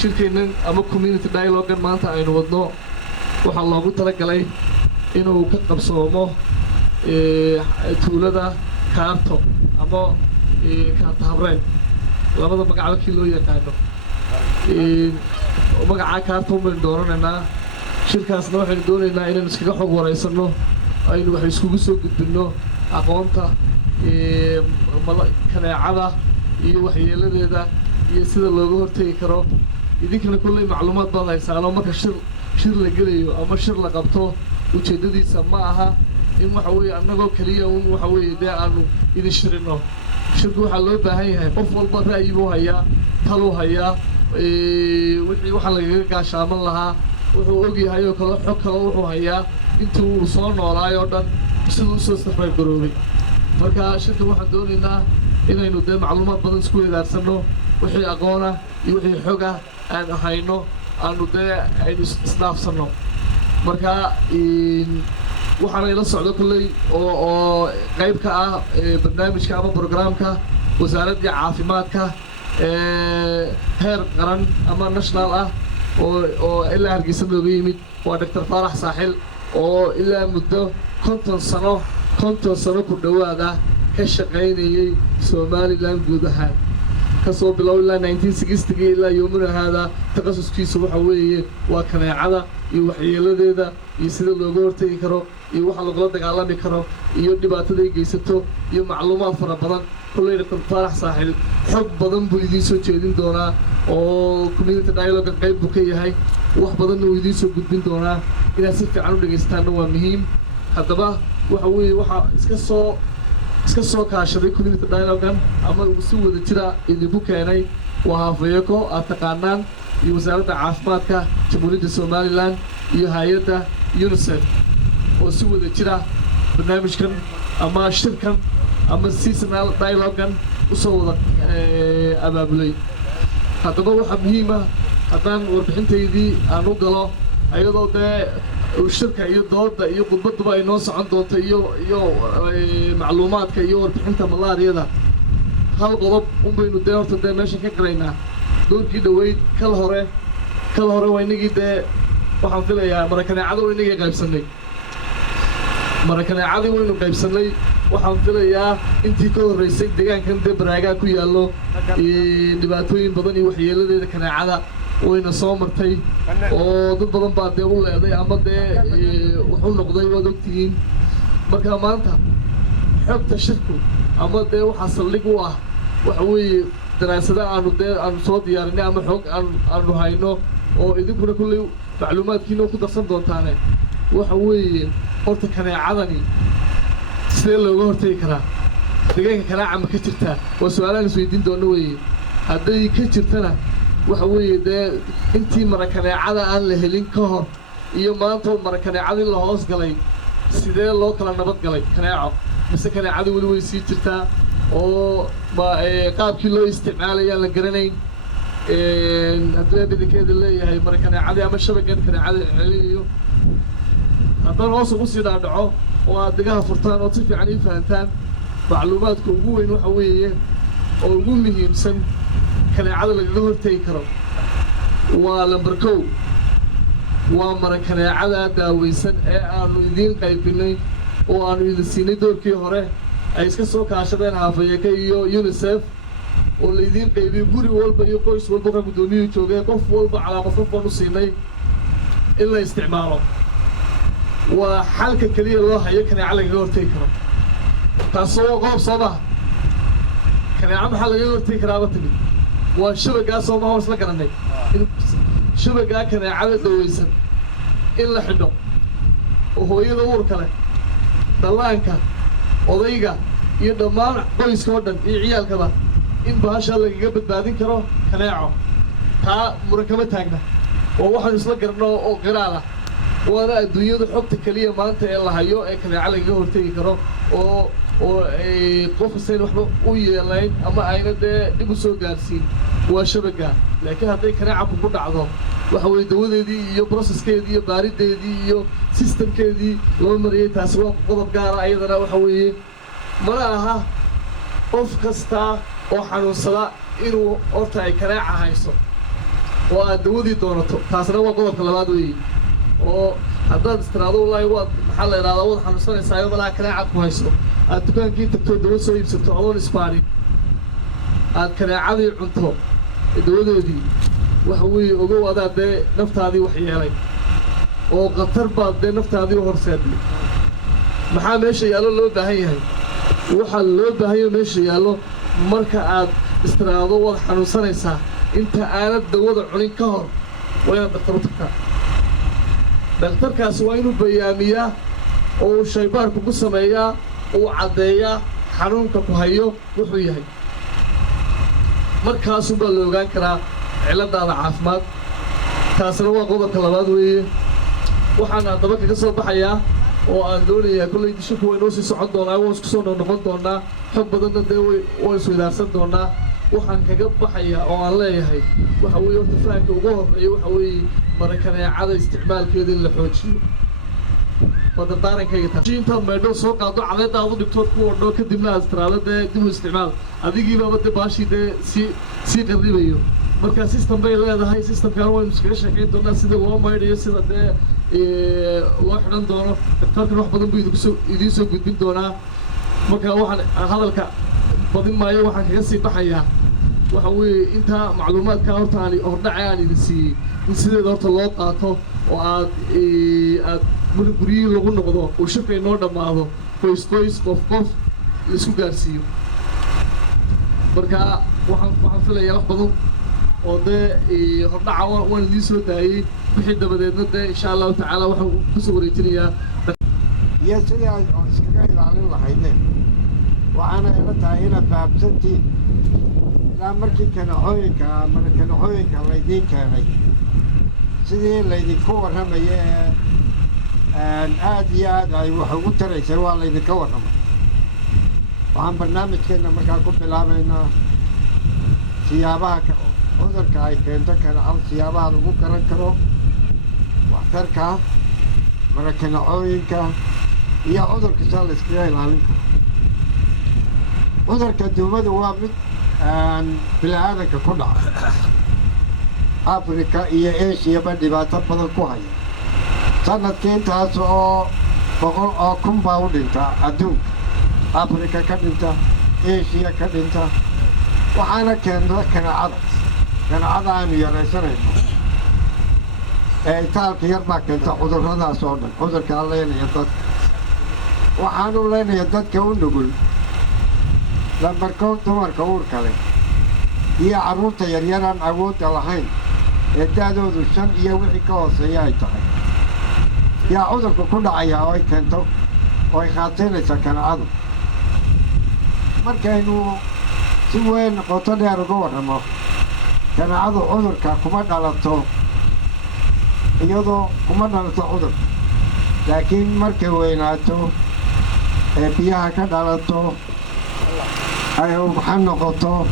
shirkeennan ama community dialogue maanta aynu wadno waxaa loogu talagalay inuu ka qabsoomo tuulada kaarto ama kaarta habreen labada magacba kii loo yaqaano magaca kaarta baynu dooranaynaa shirkaasna waxaynu doonaynaa inaynu iskaga xog waraysanno aynu wax iskugu soo gudbinno aqoonta kaneecada iyo waxyeeladeeda iyo sida looga hortegi karo idinkana kolley macluumaad baad haysaanoo marka shir la gelayo ama shir la qabto ujeeddadiisa ma aha in waxa weeye annagoo keliya un waxa weeye dee aanu idin shirinno shirku waxaa loo baahan yahay qof walba ra'yi buu hayaa taluu hayaa wixii waxaa lagaga gaashaaman lahaa wuxuu og yahay oo kale xog kale wuxuu hayaa intii uu soo noolaayoo dhan siduu usoo safray garoobay marka shirka waxaan doonaynaa inaynu dee macluumaad badan isku wadaarsanno wixii aqoona iyo wixii xoga aan hayno aanu dee aynu isdhaafsanno marka waxaana ila socdo kolley oo qayb ka ah barnaamijka ama programka wasaaradda caafimaadka heer qaran ama national ah oo ilaa Hargeysa looga yimid waa Dr. Faarax Saaxil oo ilaa muddo 50 sano ku dhawaad ah ka shaqaynayay Somaliland guud ahaan kasoo bilow ilaa 1960 ilaa yoomina hada takhasuskiisu waxa weeye waa kaneecada iyo waxyeeladeeda iyo sida looga hortagi karo iyo waxa lagula dagaalami karo iyo dhibaatada ay geysato iyo macluumaad fara badan kulley Dr. Faarax Saaxil xog badan buu idiin soo jeedin doonaa oo community dialogue qayb buu ka yahay wax badanna uu idiin soo gudbin doonaa inaad si fiican u dhagaystaanna waa muhiim haddaba waxa weeye waxa iska soo kaashaday community dialogue ama uu si wada jira idinku keenay waa Hafeeko aad taqaanaan iyo wasaaradda caafimaadka Jamhuuriyadda Somaliland iyo hay'adda UNICEF oo si wada jira barnaamijkan ama shirkan ama seasonal dialogue u soo wada abaabulay haddaba waxa muhiim ah haddaan warbixintaydii aan u galo ayadoo dee shirka iyo dooda iyo khudbaduba ay noo socon doonto iyo macluumaadka iyo warbixinta malaariyada hal qodob baynu dee horta dee meesha ka qaraynaa doorkii dhaweyd kal hore waa inagii dee waxaan filayaa marakaneecada waa inagii qaybsannay marakaneecadii waynu qaybsannay waxaan filayaa intii ka horreysay deegaankan dee baraagaa ku yaallo dhibaatooyin badan iyo waxyeeladeeda kaneecada wayna soo martay oo dad badan baa dee u leeday ama dee wax u noqday waad ogtihiin marka maanta xogta shirku ama dee waxaa saldhig u ah waxa weeye daraasada aanu soo diyaarinay ama xog aanu hayno oo idinkuna kulley macluumaadkiina ku darsan doontaane waxa weeye horta kaneecadani sidee looga hortagi karaa deegaanka kaneeca ma ka jirtaa waa su-aalaan isweydiin doona weeye hadday ka jirtana waxa weeye dee intii marakaneecada aan la helin ka hor iyo maanta marakaneecadii la hoos galay sidee loo kala nabad galay kaneeco mise kaneecadii weli way sii jirtaa oo qaabkii loo isticmaalayaan la garanayn haddii badankeeda leeyahay marakaneecadii ama shabagan kaneecada celinayo haddaan hoos ugu sii dhaadhaco oo aad degaha furtaan oo si fiican ii fahantaan macluumaadka ugu weyn waxa weeye oo ugu muhiimsan kaneecada lagaga hortagi karo waa lambar 1 waa marakaneecada daaweysan ee aanu idiin qaybinay oo aanu idin siinay doorkii hore ay iska soo kaashadeen Hafeeko iyo UNICEF oo la idiin qaybiyay guri walba iyo qoys walba ka gudoomiyay joogay qof walba calaamad qof baan u siinay in la isticmaalo waa xalka kaliya loo hayo kaneecada lagaga hortagi karo taasoo qoob soo baha kaneecada maxaa lagaga hortagi karaa batimi waa shabagaa soo ma hoos la garanay shabagaa kaneecada daweysan in la xidho oo hooyada uurka leh dhallaanka odayga iyo dhammaan qoyska oo dhan iyo ciyaalkaba in bahasha lagaga badbaadin karo kaneeco taa murakama taagna oo waxaan isla garno oo qiraada waana adduunyada xogta kaliya maanta ee la hayo ee kaneeco lagaga hortagi karo oo qof sayn waxba u yeelayn ama ayna dee dib u soo gaarsiin waa shabaga laakiin hadday kaneeca kugu dhacdo waxa weeye dawadeedii iyo processkeedii iyo baarideedii iyo systemkeedii loo mariyay taasi waa qodob gaara ayadana waxa weeye mana aha qof kasta oo xanuunsada inuu horta ay kaneeca hayso وأنت ودي دونته تاسنا وقوة كلامات وي أو هذا استرادو والله واد محل إرادة واد حنوصل إسرائيل ولا كنا عقب هيسو أتكلم كي تكتب دوس ويب ستعون إسباني أتكلم عادي عنده الدولة دي وحوي وجو هذا ده نفط هذه وحيالي أو قطر بعض ده نفط هذه وهرسادي محا ماشي يالو لو بهاي وحل لو بهاي ماشي يالو مركا عاد استرادو واد حنوصل إسا أنت آلت دوّد علين كهر وين دكتورتك دكتور كاسوينو بيامية أو شيبار كوسمية أو عادية حنون كوهيو وحويه مركاسو باللوجان كرا علة على عفمات كاسروا قوة كلامات وي وحنا طبقة كسر بحياة وأندوني كل يدشوا وينوسي صعد دونا وسكسون ونقد دونا حب بدنا دوي ويسويدارسن دونا waxaan kaga baxayaa oo aan leeyahay waxa weeye horta faanka ugu horeeyo waxa weeye marakaneecada isticmaalkeeda in la xoojiyo wada daarankayga tahay inta meedho soo qaado caleedaadu dhigtood ku wadho kadibna astraalada dib u isticmaal adigiiba wada baashide si qaribayo marka system bay leedahay systemkan waa iskaga shaqeyn doonaa sida loo maydhayo sida loo xidhan doono daktarkan wax badan buu idiin soo gudbin doonaa marka waxaan hadalka badin maayo waxaan kaga sii baxayaa waxa weeye inta macluumaadka horta aan hordhacay aan idin siiyey in sideeda horta loo qaato oo aad gurigii lagu noqdo oo shirka inoo dhammaado qoys qof isku gaarsiiyo marka waxaan filayaa wax badan oo dee hordhaca waan idiin soo daayey wixii dabadeedna dee insha allahu tacaala waxaan kusoo wareejinayaa iyo sidii aan iskaga ilaalin lahaydeen waxaana ila tahay inaad fahamsantiin ilaa markii kanacooyinka laydiin keenay sidii laydinku warramaya aad iyo aad ay wax ugu taraysay waa laydinka warramay waxaan barnaamijkeenna markaa ku bilaabaynaa siyaabaha cudurka ay keento kanacada siyaabaha lagu garan karo waxtarka marakanacooyinka iyo cudurka saa la iskaga ilaalin karo cudurka duumadu waa mid bini-aadanka ku dhaca afrika iyo ashiyaba dhibaato badan ku haya sanadkii intaas oo 100,000 baa u dhinta adduunka afrika ka dhinta ashiya ka dhinta waxaana keenta kanacada aanu yaraysanayno itaalka yar baa keenta cudurradaas oo dhan cudurkaa leynaya dadka waxaanu leynaya dadka u nugul lambarkood dumarka uurka leh iyo carruurta yaryaraan awoodda lahayn ee da'doodu 5 iyo wixii ka hooseeya ay tahay yaa cudurku ku dhacayaa oo ay keento oo ay qaataynaysa kanacadu markaynu si weyn qoto dheer uga warramo kanacadu cudurka kuma dhalato iyadoo kuma dhalato cudur laakiin markay weynaato ee biyaha ka dhalato ay waxaan noqoto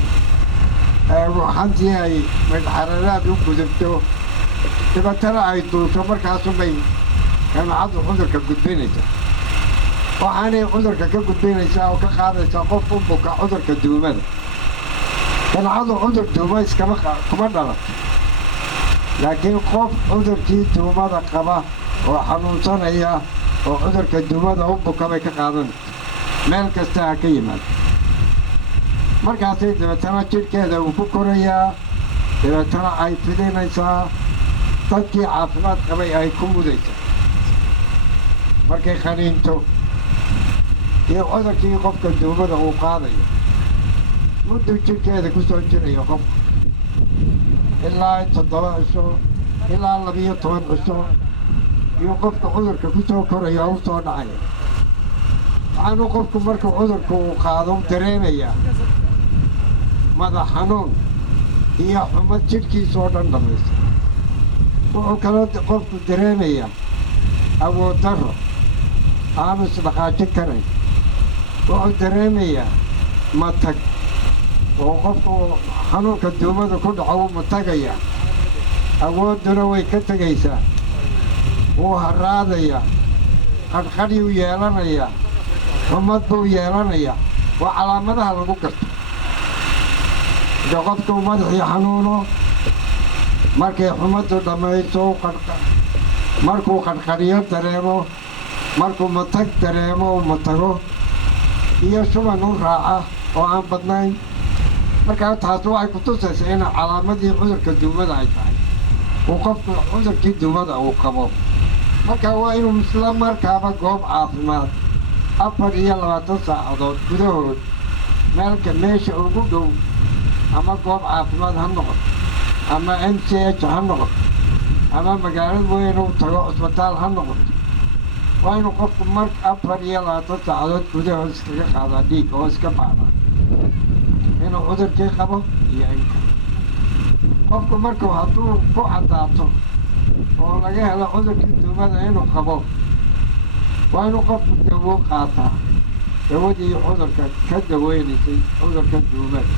waxantii ay madxararaad u gudubto dabeetana ay duulto markaasubay kanacadu cudurka gudbinaysa waxaanay cudurka ka gudbinaysaa oo ka qaadaysaa qof u buka cudurka duumada kanacadu cudur duuma kuma dhalato laakiin qof cudurkii duumada qaba oo xanuunsanaya oo cudurka duumada u buka bay ka qaadanaysa meel kasta ha ka yimaado markaasay dabeetana jidhkeeda uu ku korayaa dabeetana ay fidinaysaa dadkii caafimaad qabay ay ku mudaysaa markay khaniinto iyo cudurkii qofka duumada uu qaadayo mudduu jidhkeeda ku soo jirayo qofka ilaa 7 cisho ilaa 12 cisho iyo qofka cudurka ku soo koraya u soo dhacaya waxaanu qofku markuu cudurku uu qaado dareemayaa madax xanuun iyo xumad jidhkiisa oo dhan dhamaysa wuxuu kaloo qofku dareemayaa awood darro aanu isdhaqaajin karayn wuxuu dareemayaa matag oo qofku xanuunka duumada ku dhaco wuu matagayaa awoodduna way ka tegaysaa wuu harraadayaa qadhqadhyuu yeelanayaa xumad buu yeelanayaa waa calaamadaha lagu garto marka qofku madaxii xanuuno markay xumaddu dhammayso markuu qarqariyo dareemo markuu matag dareemo uu matago iyo shuban u raaca oo aan badnayn markaa taas waxay ku tusaysaa in calaamadii cudurka duumada ay tahay uu qofku cudurkii duumada uu qabo markaa waa inuu isla markaaba goob caafimaad 24 saacadood gudahood meesha ugu dhow ama goob caafimaad ha noqoto ama MCH ha noqoto ama magaalada weyn uu tago cusbitaal ha noqoto waa inuu qofku 24 saacadood gudahood iskaga qaadaa dhiig oo iska baadaa inuu cudurkii qabo iyo inka qofku markuu hadduu ku caddaato oo laga helo cudurkii duumada inuu qabo waa inuu qofku dawo qaataa dawadii cudurka ka daweynaysay cudurka duumada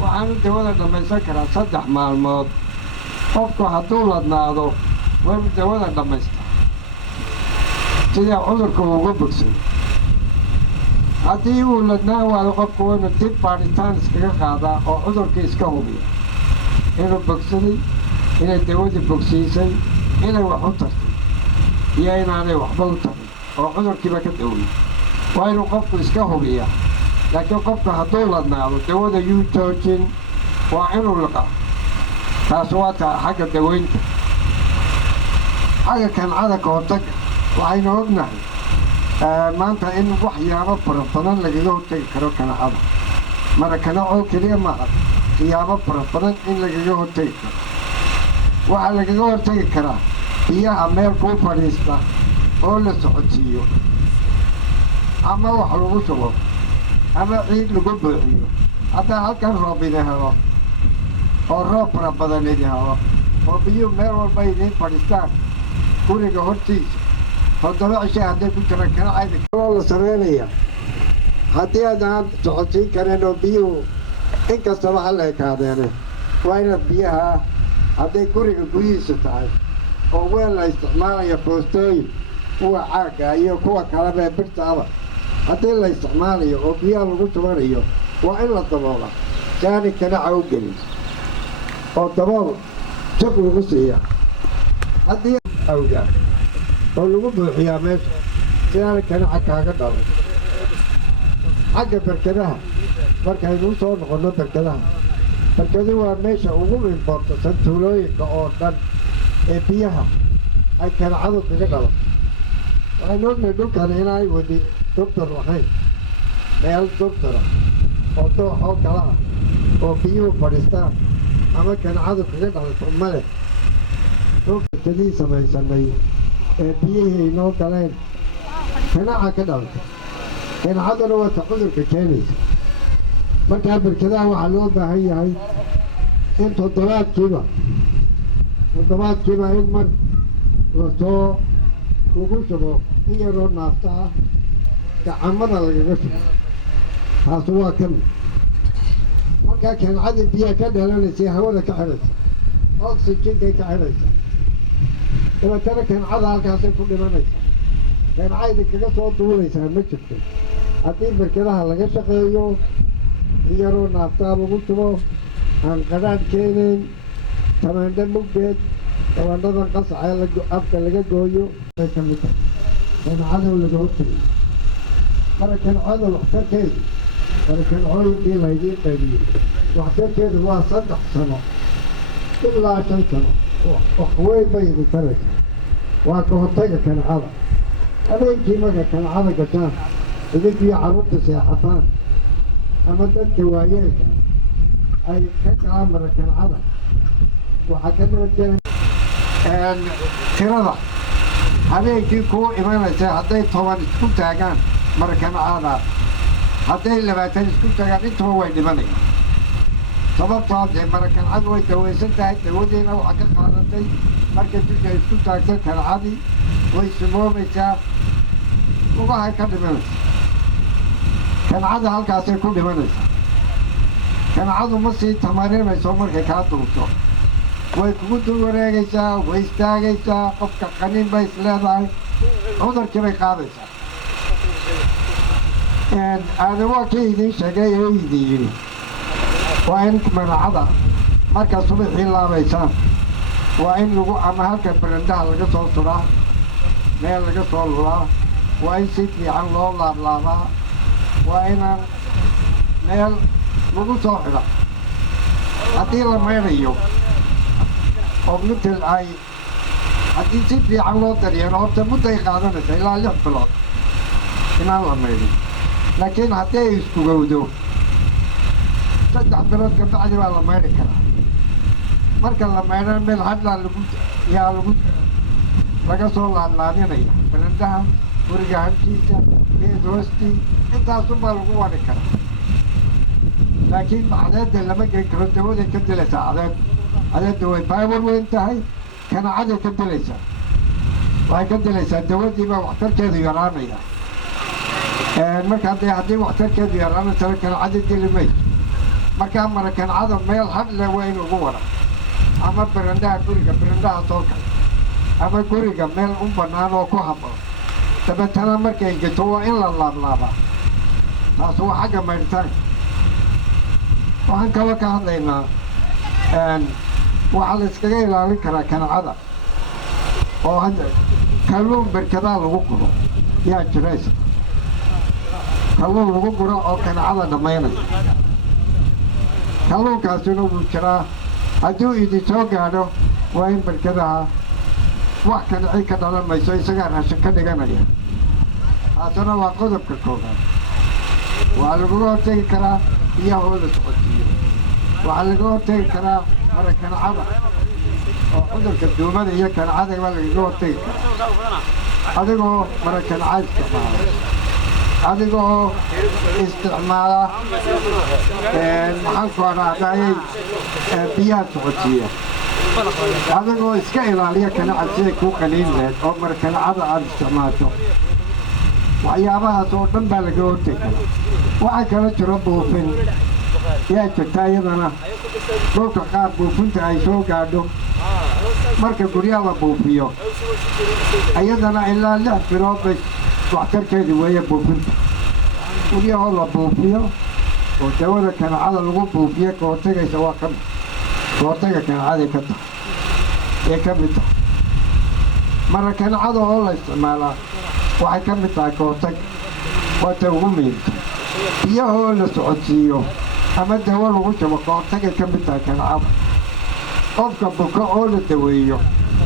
waxaanu dawada dhammaysan karaa 3 maalmood qofku hadduu ladnaado waa inuu dawada dhammaystaa sida cudurka uga bogsay haddii uu ladnaan waayo qofku waa inuu dib baadhitaan iskaga qaadaa oo cudurkii iska hubiya inuu bogsaday inay dawadii bogsiisay inay wax u tartay iyo inaanay waxba u tarin oo cudurkiiba ka daway waa inuu qofku iska hubiya laakiin qofku hadduu ladnaado dawada yuu joojin waa inuu liqaa taas waa taa xagga daweynta xagga kancada ka hortagga waxaynu ognahay maanta in waxyaabo fara badan lagaga hortagi karo kancada mara kanacoo keliya maaha siyaabo fara badan in lagaga hortagi karo waxaa lagaga hortagi karaa biyaha meel kuu fadhiista oo la socodsiiyo ama wax lagu shubo ama ciid lagu buuxiyo haddaa halkan roob idin helo oo roob fara badan idin helo oo biyuhu meel walba idiin fadhiistaan guriga hortiisa 7 cisho hadday ku jiraan kanacayda kaloo la sameynaya haddii aadaan socodsiin karin oo biyuhu inkastaba ha la ekaadeene waa inaad biyaha hadday guriga gudihiisa tahay oo weel la isticmaalaya foostooyin kuwa caagga iyo kuwa kaleba ee birtaaba haddii la isticmaalayo oo biyaha lagu shubanayo waa in la daboola si aanay kanaca u gelin oo dabool jab lagu siiya haddii awga oo lagu buuxiyaa meesha si aanay kanaca kaaga dhalo xagga barkadaha markaynu soo noqonno barkadu waa meesha ugu importasan tuulooyinka oo dhan ee biyaha ay kanacadu kaga dhalo waxaynu ognahay dhulkan inaay wadi doctor lahayn meel doctora oo doox oo kala ah oo biyuhu fadhiistaan ama kanacadu kaga dhalato ma leh barkadii samaysanay ee biyihii inoo galeen kanaca ka dhalata kanacaduna waa ta cudurka keenaysa markaa barkadaha waxaa loo baahan yahay in toddobaadkiiba in mar lasoo ugu shubo in yaroo naafta ah gacamada lagaga shubo taasu waa ka mid markaa kancadii biyaha ka dhalanaysay hawada ka xidhaysa oxygenkay ka xidhaysa dabeetana kancada halkaasay ku dhimanaysaa kancayda kaga soo duulaysaa ma jirto haddii barkadaha laga shaqeeyo in yaroo naaftaa lagu shubo aan qadhaadh keenayn tamaandho muggeed tabaandhadan qasaca afka laga gooyo ay ka mid tahay kancada laga hortagay mara kancada waxtarkeedu mara kancooyinkii laydiin qaybiyey waxtarkeedu waa 3 sano ilaa 5 sano wax weyn bay idin taraysaa waa ka hortaga kancada habeenkii marka kancada gashaan idinkii carruurta seexataan ama dadka waayeelka ay ka galaan mara kancada waxaa ka nabadgela tirada habeenkii kuu imanaysa hadday 10 isku taagaan mara kancada hadday 20 isku taagaan intaba way dhimanayaan sababtoo dee mara kancadu way dawaysan tahay dawadiina waxaa ka qaadatay marka dusha isku taagtay kancadii way sumoomaysaa lugahay ka dhimanaysa kancada halkaasay ku dhimanaysaa kancadu ma sii tamarinayso markay kaa duubto way kugu dul wareegaysaa way istaagaysaa qofka qaniin bay is leedahay cudurkii bay qaadaysaa aada waa kii idiin sheegay ee idin yidhi waa in manacada marka subaxii laabaysaan waa in lagu ama halka barandaha laga soo suraa meel laga soo lulaa waa in si fiican loo laablaabaa waa inaan meel lagu soo xidha haddii la maydhayo oo mitel ay haddii si fiican loo daryeelo horta mudday qaadanaysa ilaa 6 bilood inaan la maydhin laakiin haddii ay isugowdo 3 bilood ka bacdi baa la maydhi karaa marka la maydhana meel hadlaa laga soo laadlaadinaya barandaha guriga hantiisa geed hoostii intaasunbaa lagu wadi karaa laakiin cadeedda lama geen karo dawaday ka dilaysaa cadeedda way baawar weyn tahay kanacaday ka dilaysaa waxay ka dilaysaa dawadiibaa waxtarkeedu yaraanaya marka haddii waxtarkeedu yaraanaysana kanacada dili mayso markaa mara kanacada meel hadle waa in ugu wada ama barandaha guriga barandaha soo kale ama guriga meel u bannaan oo ku habboon dabeetana markay gato waa in la laablaabaa taas waa xagga maydhitaanka waxaan kaloo ka hadlaynaa waxaa la iskaga ilaalin karaa kanacada oo hadda kalluun berkadaa lagu guro yaa jiraysa kalluun lagu guro oo kanacada dhammaynaya kalluunkaasina wuu jiraa hadduu idin soo gaadho waa in berkadaha wax kanacii ka dhalan mayso isagaa raashin ka dhiganaya taasuna waa qodobka koobaad waxaa lagaga hortegi karaa biyahoo la socodsiiyo waxaa lagaga hortegi karaa mara kanacada oo cudurka duumada iyo kanacada baa lagaga hortegi karaa adigoo mara kanaca isticmaala adigoo isticmaala maxaanku adhaadayay biyaha socodsiiya adigoo iska ilaaliya kanaca siday kuu qaliin lahayd oo mara kanacada aada isticmaasho waxyaabahaas oo dhan baa laga hortegi karaa waxaa kala jiro buufin yaa jirta iyadana dhulka qaar buufinta ay soo gaadho marka guryaha la buufiyo iyadana ilaa 6 bilood bay waxtarkeedu weeye buufinta guryahoo la buufiyo oo dawada kanacada lagu buufiyo ka hortagaysa waa ka mid ka hortaga kanacaday ka tahay ee ka mid tahay mara kanacada oo la isticmaalaa waxay ka mid tahay ka hortag waa ta ugu muhiimta biyahoo la socodsiiyo ama dawo lagu jabo ka hortagay ka mid tahay kanacada qofka buka oo la daweeyo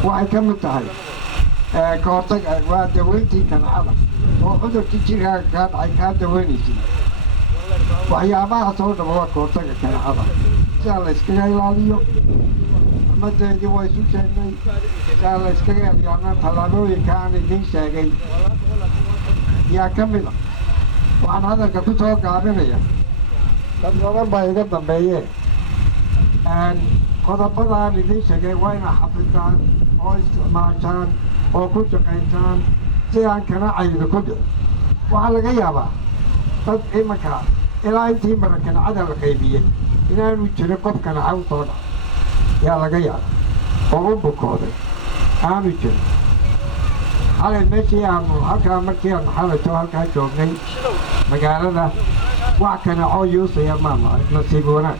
waxay ka mid tahay ka hortag waa daweyntii kanacada oo cudurkii jirkaaga kaa dhacay kaa daweynaysid waxyaabahaas oo dhaba waa ka hortaga kanacada sidaa la iskaga ilaaliyo ummaddeedii waa isu sheegnay sidaa la iskaga ilaaliyo tallaabooyinka aan idiin sheegay yaa ka mid a waxaan hadalka ku soo gaabinaya dad badan baa iga dambeeyeen qodobadaan idiin sheegay waa inaa xafidaan oo isticmaashaan oo ku shaqaysaan si aan kanacayda ku dhicin waxaa laga yaabaa dad imanka ilaa intii mara kanacada la qaybiyey inaanu jirin qof kanaca u soo dhac yaa laga yaaba oo u bukooday aanu jirin xalay meeshii aanu halkaa markii aanu xalayto halkaa joognay magaalada wax kanacoo yuusaya maanu arag nasiib wanaag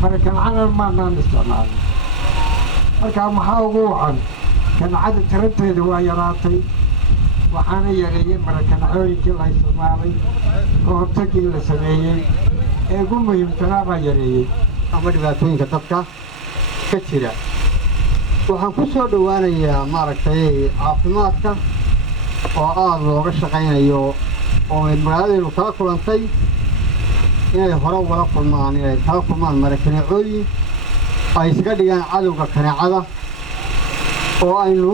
mara kanacana maanaan isticmaalin markaa maxaa ugu wacan kanacada tiranteeda waa yaraatay waxaana yareeyey mara kanacooyinkii la isticmaalay ka hortagii la sameeyey ee ugu muhiimsanaa baa yareeyey ama dhibaatooyinka dadka ka jira waxaan ku soo dhowaanayaa maaragtay caafimaadka oo aada looga shaqaynayo oo magaaladaynu kala kulantay inay hore wada kulmaan inay kala kulmaan mara kaneecooyin ay isaga dhigaan cadowga kaneecada oo aynu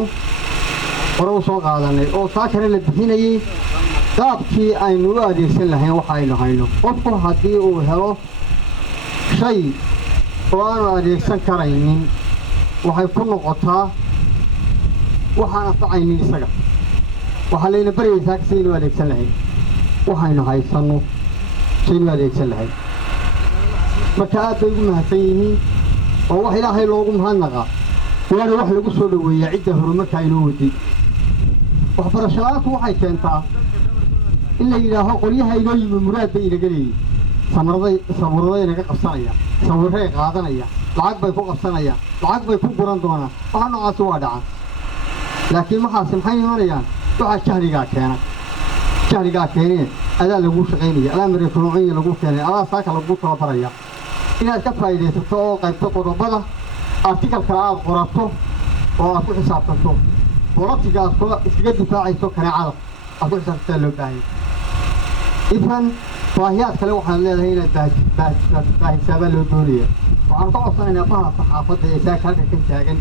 hore u soo qaadanay oo taa kale la bixinayay qaabkii aynu u adeegsan lahayn waxa aynu hayno qofku haddii uu helo shay oo aanu adeegsan karaynin waxay ku noqotaa waxaan anfacaynin isaga waxaa layna baryaysaa saynu adeegsan lahayn waxaynu haysanno saynu adeegsan lahayn marka aad bay ugu mahadsan yihiin oo wax ilaahay loogu mahadnaqa waana wax lagu soo dhoweeyaa cidda horumarka aynoo waday waxbarashadaantu waxay keentaa in la yidhaaho qolyaha inoo yimi muraad bay inaga leeyihin sawirraday naga qabsanaya sawirray qaadanaya lacag bay ku qabsanayaan lacag bay ku guran doonaan waxa noocaas waa dhacan laakiin waxaas maxay imanayaan waxa jahligaa keeneen adaa lagu shaqaynaya adaa mareekonoocin lagu keenay adaa saaka lagu tababaraya inaad ka faa'iidaysato oo qaybto qodobada article kale aad qorato oo aad ku xisaabtanto bolatigaas kula iskaga difaacayso kaneecada aad ku xisaabtantaa loo baahanya ifan baahiyaad kale waxaan leedahay inaad baahisaabaa loo doonaya waxaan ka codsanaynaa bahala saxaafadda ee saaka halka kan taagan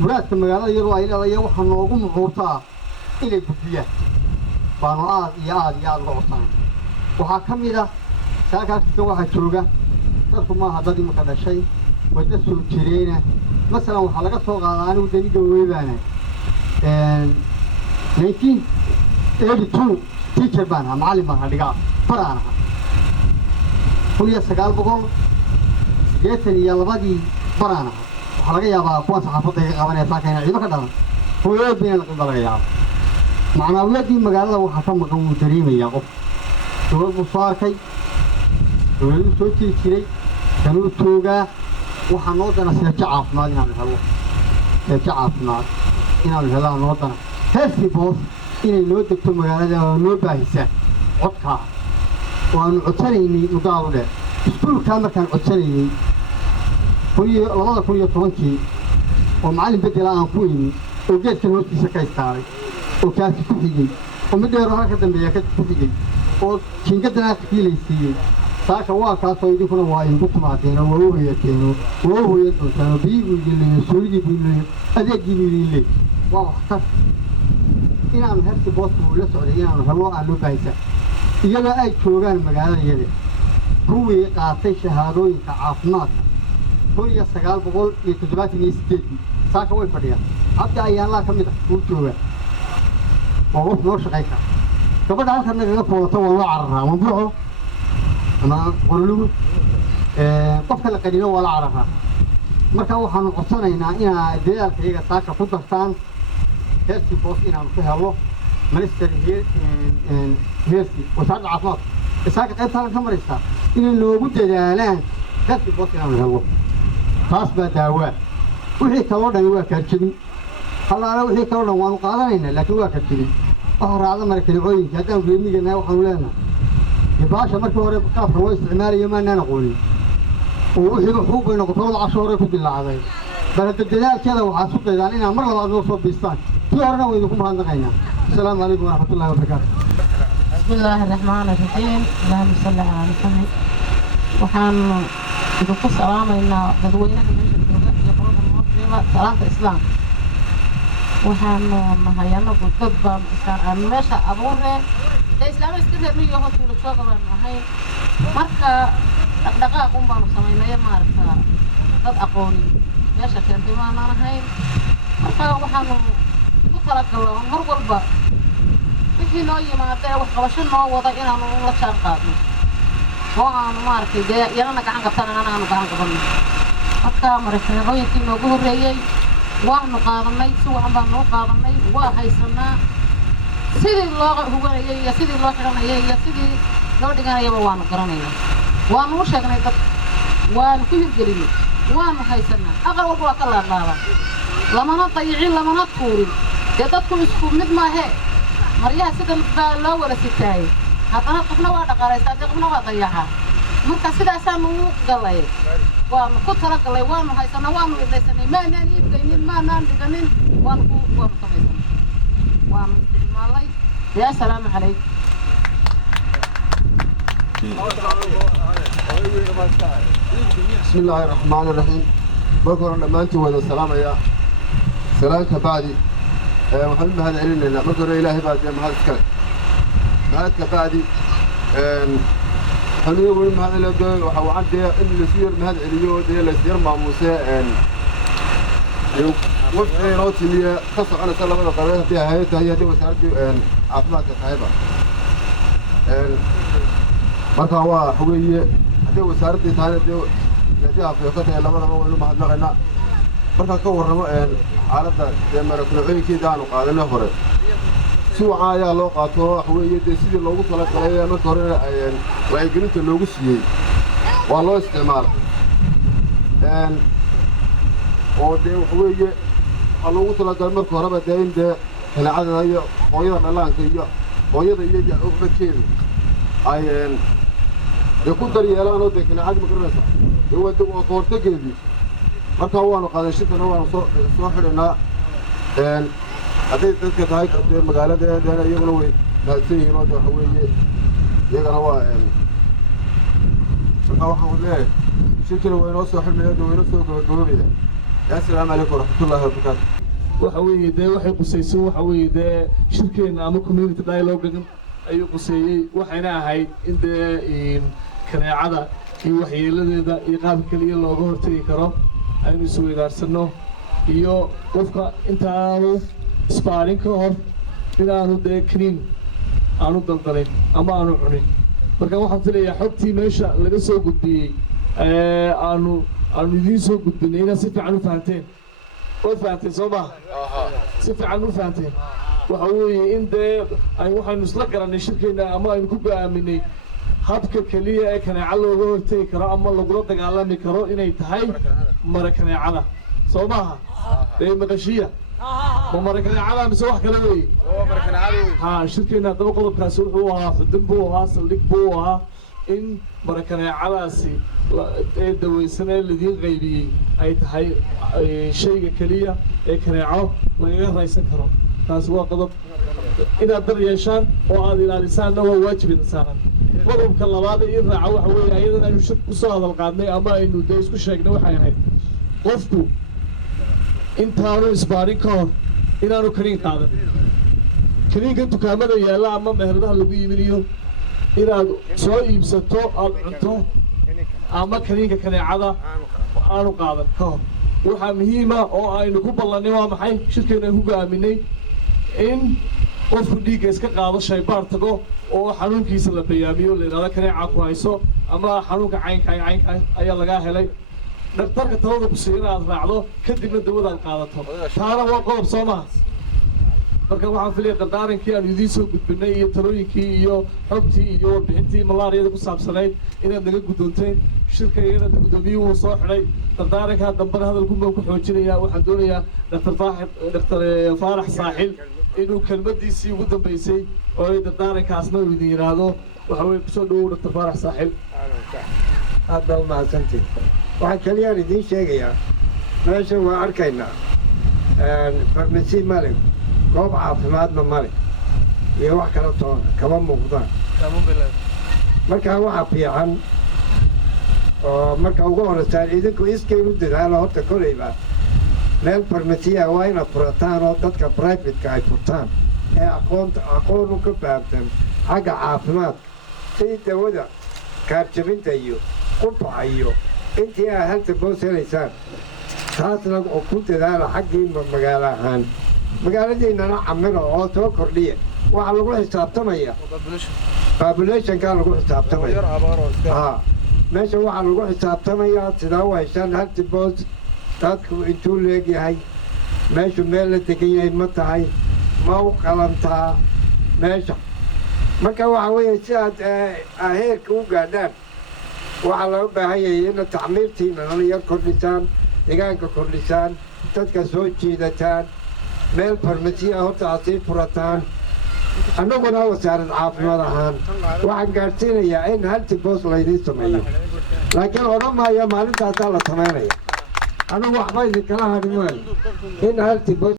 muraadka magaalada iyadoo ay leedahay waxaa noogu muquurtaa inay gudbiyaan baanu aad iyo aad uga codsanay waxaa ka mid ah saaka halkiikan waxaa jooga dadku maaha dad imika dhashay wadda soo jireena masalan waxaa laga soo qaadaa anigu daniga weybaana 1982 teacher baan ahaa macallin baan ahaa dhigaa baraan ahaa 1982 baraan ahaa waxaa laga yaabaa kuwan saxaafadda iga qabanaya saaka inay ciibo ka dhalan hooyood bayna laqinba laga yaaba macnaawiyadii magaalada waxaa ka maqan wuu dareemayaa qof dowlad buu soo arkay dowladuu soo jiri jiray kanuu toogaa waxaa noo dana seejo caafimaad inaanu hello seejo caafimaad inaanu hellaan noo dana heestii boos inay noo degto magaalada oo noo baahisaa codkaa oo aanu codsanaynay muddaadu dheer iskuulkaa markaan codsanaynay 2010 oo macallin bedela aan ku imi oo geedkan hoostiisa ka istaaray oo kaasi ku xigay oo mid dheer oo halka dambeeya ka ku xigay oo jingadana qiilaysiiyey saaka waa kaasoo idinkuna waa idinku timaadeen oo waa u hoyateen oo waa u hoyan doontaan oo biyihii idin leeyo suuligii buu idin leeyo adeegii buu idin leeyo waa waxtar inaanu hersi booska uu la socday inaanu hello aan loo baahisaa iyadoo ay joogaan magaalada iyada kuwii qaatay shahaadooyinka caafimaadka 1978 saaka way fadhiyaan cabdi ayaanlaa ka mid ah uu joogaa waa qof noo shaqayn kara gabadha halkan nagaga foolata waa loo cararaa mambuuco ama qorolugu qofka la qanino waa la cararaa marka waxaanu codsanaynaa inaa dadaalka iyaga saaka ku dartaan heersi boos inaanu ka hello minister heersi wasaaradda caafimaadka saaka qaybta halkan ka maraysaa inay noogu dadaalaan heersi boos inaanu hello taas baa daawaa wixii kaloo dhani waa kaarjabin hallaala wixii kaloo dhan waanu qaadanaynaa laakiin waa kaarjabin waxa raacda marakanicooyinka haddaan geemiganahay waxaanu leenahay baasha markii hore qaabka loo isticmaalayo maanaan aqoonin oo wixiiba xuub bay noqoto laba casho hore ku dilaacday bal hadda dadaalkeeda waxaad su daydaan inaad mar labaad noo soo biistaan tii horena waa idinku mahadnaqaynaa asalaamu calaykum waraxmatullahi wabarakaatu بسم الله الرحمن الرحيم اللهم صل على محمد waxaan idinku salaamaynaa dadweynaha meesha jooga iyo qolada muslima salaanta islaamka waxaanu nahay anagu dad baan aan meesha abuureen ee islaama iska reermiyo hoos ula jooga baan nahay marka dhaqdhaqaaq un baanu samaynaya maaragta dad aqoonin meesha keentay maanaan ahayn marka waxaanu ku talagalno mar walba wixii noo yimaada ee waxqabasho noo wada inaanu la jaan qaadno oo aanu maaragtay dee yanana gacan qabtaan anana aanu gacan qabanno marka marakanicooyinkii noogu horreeyey waanu qaadanay si wacan baan noo qaadanay waa haysanaa sidii loo huganayay iyo sidii loo xidhanayay iyo sidii loo dhiganayaba waanu garanaynaa waanu u sheegnay dad waanu ku hirgelinay waanu haysanaa aqal walba waa ka laadlaabaa lamana dayicin lamana tuurin dee dadku isku mid maahee maryaha sidan baa loo wada sitaayey haddana qofna waa dhaqaalaystaa dee qofna waa dayacaa marka sidaasaanu u galay waanu ku talagalay waanu haysanaa waanu idaysanay maanaan iibkaynin maanaan dhiganin waanu samaysanay waanu isticmaalay dee assalaamu calaykum بسم الله الرحمن الرحيم بكرة لما أنت وهذا السلام يا سلامك بعدي محمد هذا علينا بكرة إلهي بعد ما هذا كذا هذا بعدي حلو يقول ما هذا لقى وعندي إن السير ما هذا اليوم ده السير مع موسى وفي روت اللي خاصة أنا سلام أنا قررت فيها هي دي وسارتي عفمات صاحبة marka waa xugeeye hadii wasaaradda taana dee afrikada labadaba waynu mahadnaqaynaa marka ka warramo xaaladda dee marakanicooyinkeeda aanu qaadanay hore si wacan ayaa loo qaato waxa weeye dee sidii loogu talagalay marka hore wacyigelinta loogu siiyey waa loo isticmaala oo dee waxa weeye waxaa loogu talagalay marka horeba dee in dee kaneecada iyo hooyada dhallaanka iyo hooyada iyo ubadkeedu ay dee ku daryeelaan oo dee kaneecadii ma garanaysaa dee waa ka hortageedii markaa waanu qaaday shirkana waanu soo xidhaynaa hadday dadka tahay dee magaaladeedana iyaguna way mahadsan yihiin oo waxa weeye iyagana waa markaa waxaan leeyahay shirkina waa inoo soo xidhmaya dee waa inoo soo gabagaboobaya assalaamu calaykum waraxmatullaahi wabarakaatu waxa weeye dee waxay qusayso waxa weeye dee shirkeenna ama community dialogue ayuu quseeyey waxayna ahayd in dee kaneecada iyo waxyeeladeeda iyo qaabka keliya looga hortagi karo aynu isweydaarsanno iyo qofka intaanu isbaarin ka hor inaanu dee kaniin aanu daldalin ama aanu cunin marka waxaan filayaa xogtii meesha laga soo gudbiyey aanu idiin soo gudbinay inaad si fiican u fahanteen waad fahanteen soo maha si fiican u fahanteen waxa weeye in dee waxaynu isla garannay shirkeenna ama aynu ku go'aaminay habka keliya ee kaneeca looga hortegi karo ama lagula dagaalami karo inay tahay mara kaneecada soo maaha dee maqashiya ma mara kaneecada mise wax kale weeye haa shirkeenna haddaba qodobkaasi wuxuu ahaa xudun buu ahaa saldhig buu ahaa in mara kaneecadaasi ee dawaysan ee ladiin qaybiyey ay tahay shayga keliya ee kaneeco lagaga raysan karo taasi waa qodob inaad dar yeeshaan oo aad ilaalisaanna waa waajib idin saaran qodobka labaad ee in raaca waxa weeye ayadan aynu shir ku soo hadal qaadnay ama aynu dee isku sheegnay waxay ahayd qofku intaanu isbaarin ka hor inaanu kaniin qaadan kaniinka dukaamada yaalla ama meheradaha lagu iibinayo inaad soo iibsato aad cunto ama kaniinka kaneecada aanu qaadan ka hor waxaa muhiima oo aynu ku ballannay waa maxay shirkeena ku go'aaminay in qofku dhiigga iska qaado shaybaar tago oo xanuunkiisa la bayaamiyo la yidhahdo kaneeca ku hayso ama xanuunka caynka ayaa lagaa helay dhakhtarka talada ku siiya inaad raacdo kadibna dawadaad qaadato taana waa qodob soo maha marka waxaan filaya dardaarankii aanu idiin soo gudbinay iyo talooyinkii iyo xogtii iyo warbixintii malaariyada ku saabsanayd inaad naga guddoonteen shirkaygana guddoomiyuhu wuu soo xidhay dardaarankaa dambena hadalku baan ku xoojinayaa waxaan doonayaa dhakhtar faarax saaxil inuu kelmadiisii ugu dambaysay oo ay dardaarankaasna uu idin yidhaahdo waxa weye kusoo dhawow dhakhtar faarax saaxil aad baa u mahadsantiin waxaan keliyaan idiin sheegayaa meesha waa arkaynaa farmasi male goob caafimaadna male iyo wax kala toona kama muuqdaan markaa waxaa fiican oo marka ugu horeysaan idinku iskeen u dadaalo horta kolayba meel farmasiya waa inaad furataan oo dadka brivatka ay furtaan ee aqoon u ka fahamsan xagga caafimaadka sidii dawada kaarjabinta iyo qufaca iyo intii aad halta boos helaysaan taasna oo ku dadaala xaggii magaalo ahaan magaaladiinnana camiro oo soo kordhiya waxaa lagu xisaabtamaya populationkaa lagu xisaabtamaya meesha waxaa lagu xisaabtamayaa sidaa u heshaan halti boos dadku intuu leegyahay meeshu meel la degan yahay ma tahay ma u qalantaa meesha marka waxaa weeye si aad heerka u gaadhaan waxaa loo baahan yahay inaad tacmiirtiina dhalinyar kordhisaan deegaanka kordhisaan dadka soo jiidataan meel farmasiya horta aad sii furataan annaguna wasaarad caafimaad ahaan waxaan gaadhsiinayaa in halti boos laydiin sameeyo laakiin odhan maayo maalintaasaa la samaynaya annagu waxba idinkala hadhi maayo in halti boos